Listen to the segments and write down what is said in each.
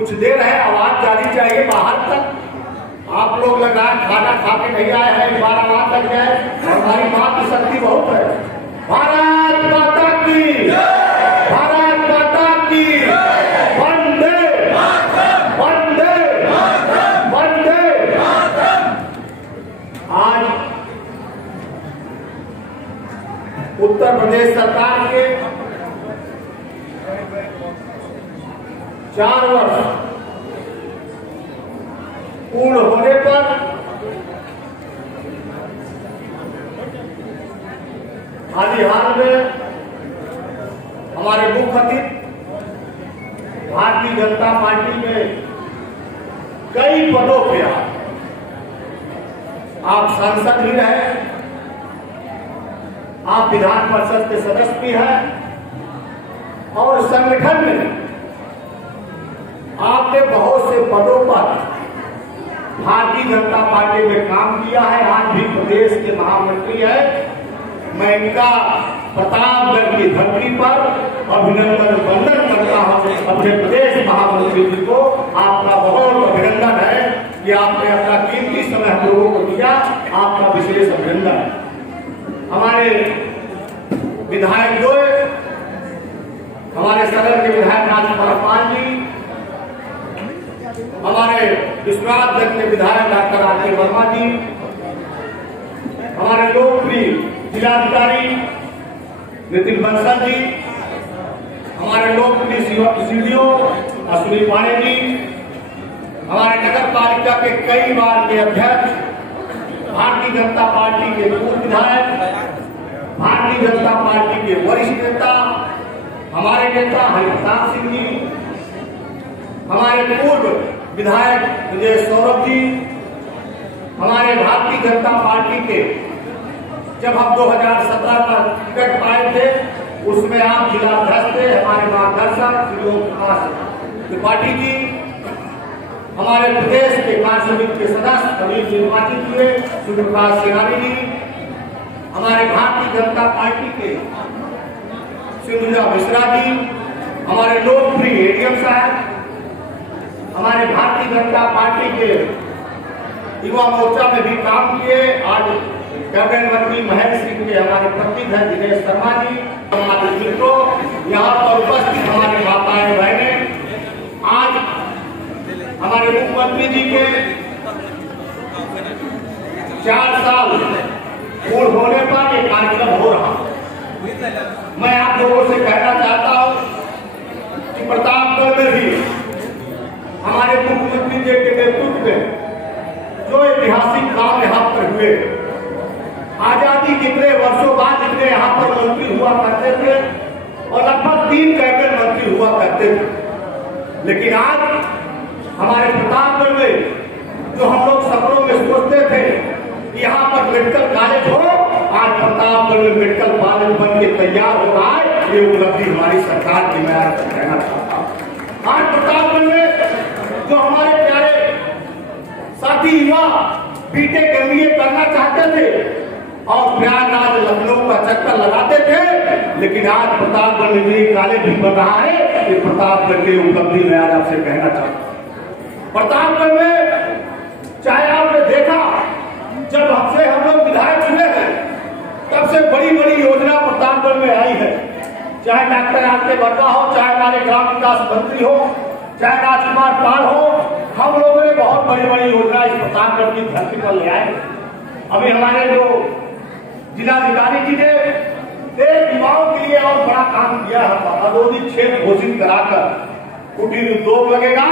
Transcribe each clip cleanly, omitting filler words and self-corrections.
कुछ देर है, आवाज जानी चाहिए बाहर तक। आप लोग लगाए खाना खा के नहीं आए हैं, 12 रात लग जाए। हमारी माँ की शक्ति बहुत है। भारत माता की, भारत माता की, वंदे वंदे वंदे। आज उत्तर प्रदेश सरकार के 4 वर्ष पूर्ण होने पर हाल में हमारे मुख्य अतिथि भारतीय जनता पार्टी में कई पदों पे आप सांसद भी रहे, आप विधान परिषद के सदस्य भी हैं और संगठन में आपने बहुत से पदों पर भारतीय जनता पार्टी में काम किया है। आज भी प्रदेश के महामंत्री है। मैं इनका प्रतापगढ़ की धरती पर अभिनंदन वंदन करता हूं। अपने प्रदेश महामंत्री जी को आपका बहुत अभिनंदन है कि आपने अपना कीमती समय हम लोगों को दिया। आपका विशेष अभिनंदन है। हमारे विधायक जो हमारे सदन के विधायक राजकुमार पाल जी, हमारे विश्वनाथगंज के विधायक डॉक्टर आर.के. वर्मा जी, हमारे लोकप्रिय जिलाधिकारी नितिन बंसल जी, हमारे लोकप्रिय सीडीओ अश्विनी पांडे जी, हमारे नगर पालिका के कई बार के अध्यक्ष, भारतीय जनता पार्टी के पूर्व विधायक, भारतीय जनता पार्टी के वरिष्ठ नेता, हमारे नेता हरिप्रताप सिंह जी, हमारे पूर्व विधायक विजय सौरभ जी, हमारे भारतीय जनता पार्टी के जब हम 2017 का टिकट पाए थे उसमें आप जिलाध्यक्ष थे, हमारे मार्गदर्शक श्री ओम प्रकाश त्रिपाठी जी, हमारे प्रदेश के कार्य समिति के सदस्य कबीर निर्वाचित हुए सूर्य प्रकाश सेनानी जी, हमारे भारतीय जनता पार्टी के सिंधुजा मिश्रा जी, हमारे लोकप्रिय एडीएम साहब, हमारे भारतीय जनता पार्टी के युवा मोर्चा में भी काम किए। आज कैबिनेट मंत्री महेंद्र सिंह के हमारे पत्नी है दिनेश शर्मा जी, हमारे मित्रों, यहाँ पर उपस्थित हमारे माताएं बहनें, आज हमारे मुख्यमंत्री जी के 4 साल पूर्ण होने पर एक कार्यक्रम हो रहा। मैं आप लोगों से कहना चाहता हूं कि प्रतापगढ़ में भी हमारे मुख्यमंत्री जी के नेतृत्व में जो ऐतिहासिक काम यहाँ पर हुए, आजादी कितने वर्षों बाद जितने यहाँ पर मंत्री हुआ करते थे और लगभग 3 कैबिनेट मंत्री हुआ करते थे, लेकिन आज हमारे प्रतापगढ़ में जो हम लोग सपनों में सोचते थे कि यहाँ पर मेडिकल कॉलेज हो, आज प्रतापगढ़ में मेडिकल कॉलेज बन के तैयार हो रहा है। ये उपलब्धि हमारी सरकार की मैं आज कहना चाहता हूँ। आज प्रतापगढ़ में जो हमारे प्यारे साथी युवा बीटेक एमबीए करना चाहते थे और प्रयागराज लखनऊ का चक्कर लगाते थे, लेकिन आज प्रतापगढ़ में भी कॉलेज भी बन रहा है। ये प्रतापगढ़ की उपलब्धि मैं आज आपसे कहना चाहता हूँ। प्रतापगढ़ में चाहे आपने देखा जब हमसे हम लोग विधायक हुए हैं तब से बड़ी बड़ी योजना प्रतापगढ़ में आई है, चाहे डॉक्टर आर.के. वर्मा हो, चाहे हमारे ग्राम विकास मंत्री हो, चाहे राजकुमार पाल हो, हम लोगों ने बहुत बड़ी बड़ी योजना इस प्रतापगढ़ की धरती पर ले आए। अभी हमारे जो जिलाधिकारी जी ने एक युवाओं के लिए और बड़ा काम किया है, औद्योगिक क्षेत्र घोषित कराकर कुटीर उद्योग लगेगा,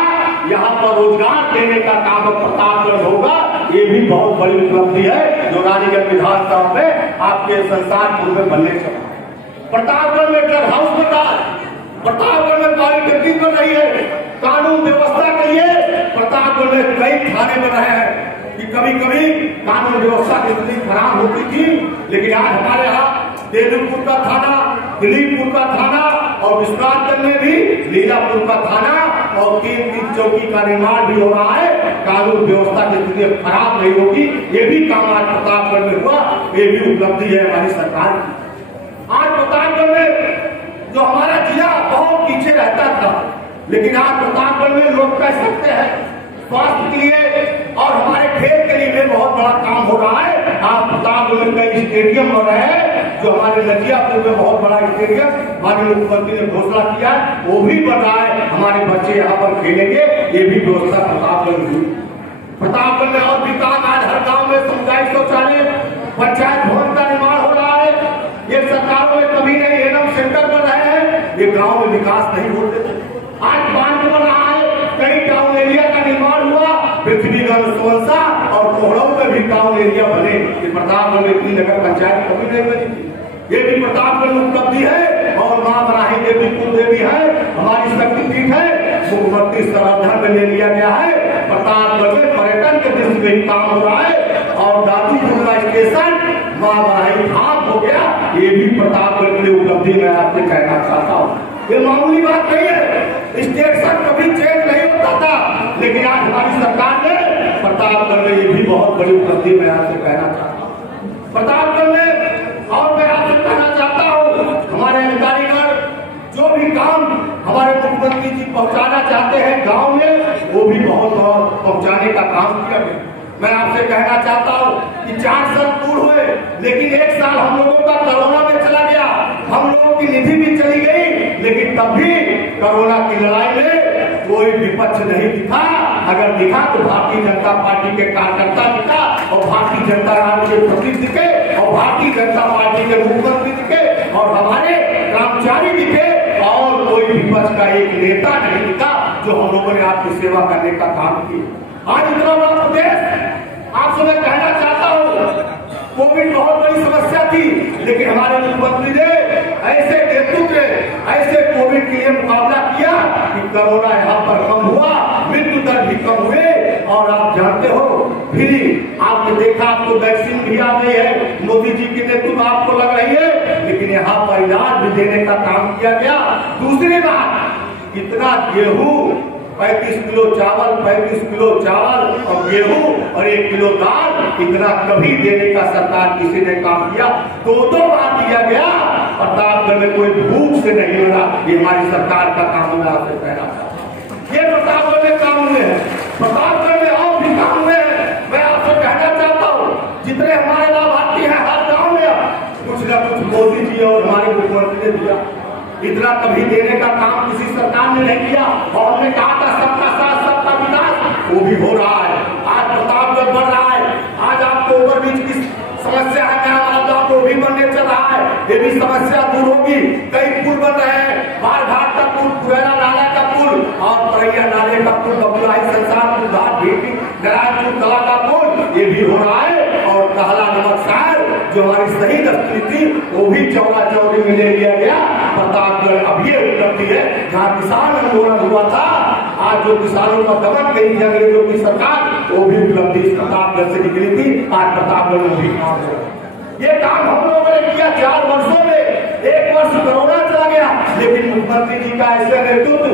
यहाँ पर रोजगार देने का काम प्रतापगढ़ होगा। ये भी बहुत बड़ी उपलब्धि है जो रानीगंज विधानसभा में आपके संस्थानपुर में बनने चला। प्रतापगढ़ में ड्रग हाउस बन रहा है, प्रतापगढ़ में पॉलिटेक्निक बन रही है, कानून व्यवस्था के लिए प्रतापगढ़ में कई थाने बन रहे हैं कि कभी कभी कानून व्यवस्था की स्थिति खराब होती थी, लेकिन आज हमारे यहाँ देवपुर का थाना, दिलीपपुर का थाना और विश्वनाथगंज में भी लीलापुर का थाना और 3 चौकी का निर्माण भी हो रहा है। कानून व्यवस्था की स्थिति खराब नहीं होगी। ये भी काम आज प्रतापगढ़ में हुआ, ये भी उपलब्धि है हमारी सरकार की। आज प्रतापगढ़ में जो हमारा जिला बहुत पीछे रहता था, लेकिन आज प्रतापगढ़ में लोग कह सकते हैं स्वास्थ्य के लिए और हमारे खेल के लिए बहुत बड़ा काम हो रहा है। आज प्रतापगढ़ में कई स्टेडियम हो रहे हैं, जो हमारे नदियापुर में बहुत बड़ा स्टेडियम माननीय मुख्यमंत्री ने घोषणा किया, वो भी बन रहा है। हमारे बच्चे यहाँ पर खेलेंगे, ये भी व्यवस्था प्रतापगढ़ में। प्रतापगढ़ में और भी काम, आज हर गांव में सामुदायिक शौचालय, पंचायत भवन का निर्माण हो रहा है। ये सरकारों में कभी नहीं एनम सेंटर बन रहे हैं, ये गांव में विकास नहीं होते थे। आज बांध बन रहा है, कई टाउन एरिया का निर्माण हुआ, पृथ्वीगढ़, सोनसा और कोहड़ों में भी टाउन एरिया बने। ये प्रतापगढ़ में इतनी नगर पंचायत कभी नहीं बनी। ये भी प्रतापगढ़ में उपलब्धि है। और मां बराही देवी कुल देवी है, हमारी शक्तिपीठ है, मुख्यमंत्री श्रद्धा में ले लिया गया है। प्रतापगढ़ में पर्यटन के दृष्टि में काम हो रहा है और दादीपुर का स्टेशन मां बराही खाप हो गया। ये भी प्रतापगढ़ के लिए उपलब्धि मैं आपसे कहना चाहता हूँ। ये मामूली बात नहीं है, स्टेशन कभी चेंज नहीं होता था, लेकिन आज हमारी सरकार ने प्रतापगढ़ में ये भी बहुत बड़ी उपलब्धि मैं आपसे कहना चाहता हूँ। प्रतापगढ़ में और मैं आपसे कहना चाहता हूँ, हमारे अधिकारीगण जो भी काम हमारे मुख्यमंत्री जी पहुंचाना चाहते हैं गांव में, वो भी बहुत पहुंचाने का काम किया गया। मैं आपसे कहना चाहता हूँ कि 4 साल पूर्ण हुए, लेकिन 1 साल हम लोगों का कोरोना में चला गया, हम लोगों की निधि भी चली गई, लेकिन तब भी कोरोना की लड़ाई में कोई विपक्ष नहीं दिखा। अगर दिखा तो भारतीय जनता पार्टी के कार्यकर्ता दिखा और भारतीय जनता पार्टी के प्रतिनिधि दिखे और भारतीय जनता पार्टी के मुख्यमंत्री दिखे और हमारे कर्मचारी दिखे, और कोई विपक्ष का एक नेता नहीं दिखा जो हम लोगों ने आपकी सेवा करने का काम किया। आज इतना बड़ा प्रदेश, आपसे मैं कहना चाहता हूँ, कोविड बहुत बड़ी समस्या थी, लेकिन हमारे मुख्यमंत्री ने ऐसे नेतृत्व, ऐसे कोविड के लिए मुकाबला किया कि कोरोना यहाँ पर कम हुआ, मृत्यु दर भी कम हुए। और आप जानते हो, फिर आपने देखा, आपको वैक्सीन भी आ गई है, मोदी जी की नेतृत्व आपको लग रही है, लेकिन यहाँ पर इलाज भी देने का काम किया गया। दूसरी बात, इतना गेहूं, 35 किलो चावल, 35 किलो चावल और गेहूं और 1 किलो दाल, इतना कभी देने का सरकार किसी ने काम किया। 2 बार दिया गया। प्रतापगढ़ में कोई भूख से नहीं हो रहा, ये हमारी सरकार का काम है। आपसे कहना चाहता हूं, ये प्रतापगढ़ में काम हुए हैं, प्रतापगढ़ में और भी काम हुए हैं। मैं आपसे कहना चाहता हूँ, जितने हमारे लाभार्थी हैं हर गाँव में कुछ न कुछ मोदी जी और हमारे मुख्यमंत्री ने दिया। इतना कभी देने का काम किसी सरकार ने नहीं किया। और हमने कहा था सबका साथ सबका विकास, वो भी हो रहा है। आज प्रतापगढ़ बढ़ रहा है। आज आपको ओवरब्रिज की समस्या है, वो भी बनने चल रहा है, ये भी समस्या दूर होगी। कई पुल बन रहे हैं, बार घाट का पुल, पुराना नाला का पुल और परैया नाले का पुल, बबुलाई संसार पुल, घाट भेटी नारायणपुर कला का पुल, ये भी हो रहा है। और कहला नमक साहब जो हमारी शहीद स्त्री थी, वो भी चौड़ा चौड़ी में ले लिया गया। प्रतापगढ़ अब ये उपलब्धि है, जहाँ किसान आंदोलन हुआ था, आज जो किसानों का दमन कही थी अंग्रेजों की सरकार, वो भी उपलब्धि प्रतापगढ़ से निकली थी। आज प्रतापगढ़ में भी काम हो रहा है। ये काम हम लोगों ने किया 4 वर्षों में। 1 वर्ष कोरोना चला गया, लेकिन मुख्यमंत्री जी का ऐसे नेतृत्व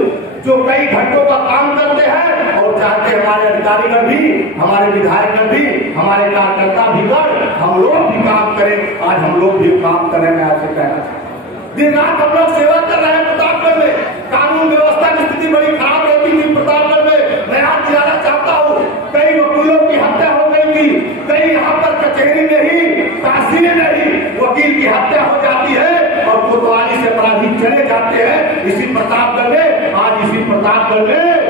जो कई घंटों का काम करते हैं और चाहते हमारे अधिकारीगण भी, हमारे विधायकगण भी, हमारे कार्यकर्ता भी कर, हम लोग भी काम करें। आज हम लोग भी काम करें। मैं आपसे कहना चाहता हूँ, दिन रात हम लोग सेवा कर रहे हैं प्रतापगढ़ में। कानून व्यवस्था की स्थिति बड़ी खराब रहती थी प्रतापगढ़ में। मैं आज दिलाना चाहता हूँ, कई वकीलों की हत्या हो गई थी, कई यहाँ पर कचहरी में ही, तहसील में ही वकील की हत्या हो जाती है और कोतवाली से अपराधी चले जाते हैं। इसी प्रतापगढ़ में, आज इसी प्रतापगढ़ में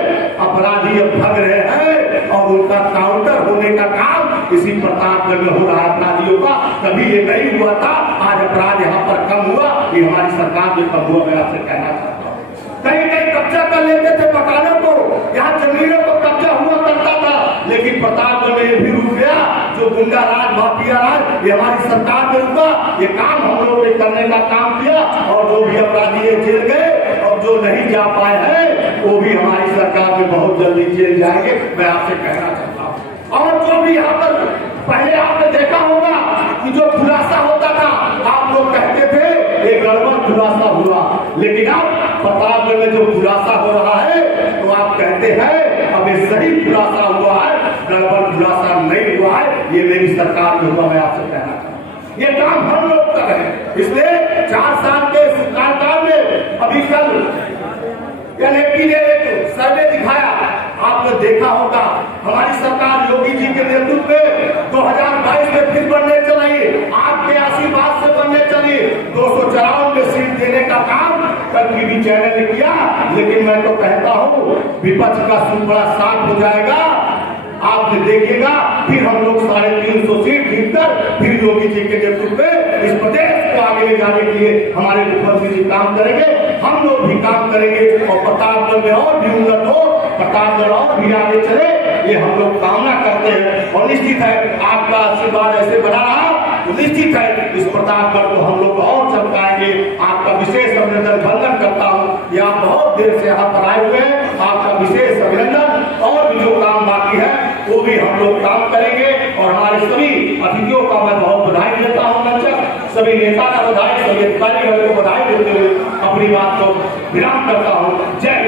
अपराधी अब भग रहे हैं और उनका काउंटर होने का काम इसी प्रतापगढ़ में हो रहा है अपराधियों का। कभी ये नहीं हुआ था, आज अपराध यहाँ पर कम हुआ, ये हमारी सरकार में कम हुआ। मैं आपसे कहना चाहता हूँ, कहीं कहीं कब्जा कर लेते थे मकानों को, यहाँ जमीनों को कब्जा हुआ करता था, लेकिन प्रतापगढ़ में ये भी रुक गया। जो गुंडा राज, माफिया राज, ये हमारी सरकार में रुका। ये काम हम लोग ने करने का काम किया और जो भी अपराधी जेल गए और जो नहीं जा पाए हैं, वो भी हमारी सरकार में बहुत जल्दी जेल जाएंगे। मैं आपसे कहना चाहता हूँ। और जो भी यहाँ पर पहले आपने देखा होगा कि जो खुलासा होता था, आप लोग कहते थे एक गड़बड़ खुलासा हुआ, लेकिन अब प्रतापगढ़ में जो खुलासा हो रहा है तो आप कहते हैं अब ये सही खुलासा हुआ है, गड़बड़ खुलासा नहीं हुआ है। ये मेरी सरकार में हुआ। मैं आपसे कहना चाहता हूँ, ये काम हम लोग कर रहे हैं। इसलिए 4 साल के कार्यकाल में अभी कल एलएटी ने देखा होगा हमारी सरकार योगी जी के नेतृत्व में 2022 में फिर बनने चली, आपके आशीर्वाद से बनने चली। 254 में सीट देने का काम कल टीवी चैनल ने किया, लेकिन मैं तो कहता हूँ विपक्ष का सूत बड़ा साफ हो जाएगा। आप देखिएगा फिर हम लोग 350 सीट जीतकर फिर योगी जी के नेतृत्व में इस प्रदेश को आगे ले जाने के लिए हमारे मुख्यमंत्री जी काम करेंगे, हम लोग भी काम करेंगे और प्रतापगढ़ में और भी उन्नत हो, प्रतापगढ़ और भी आगे चले, ये हम लोग कामना करते हैं। और निश्चित है आपका आशीर्वाद ऐसे बना रहा तो निश्चित है इस प्रतापगढ़ को हम लोग और चमकाएंगे। आपका विशेष अभिनंदन करता हूँ कि आप बहुत देर से यहाँ पर आए हुए हैं, आपका विशेष अभिनंदन। और भी जो काम बाकी है वो भी हम लोग काम करेंगे और हमारे सभी अतिथियों का मैं बहुत बधाई देता हूँ। सभी नेता का बधाई, सभी अधिकारियों को बधाई देते हुए अपनी बात को विराम करता हूँ। जय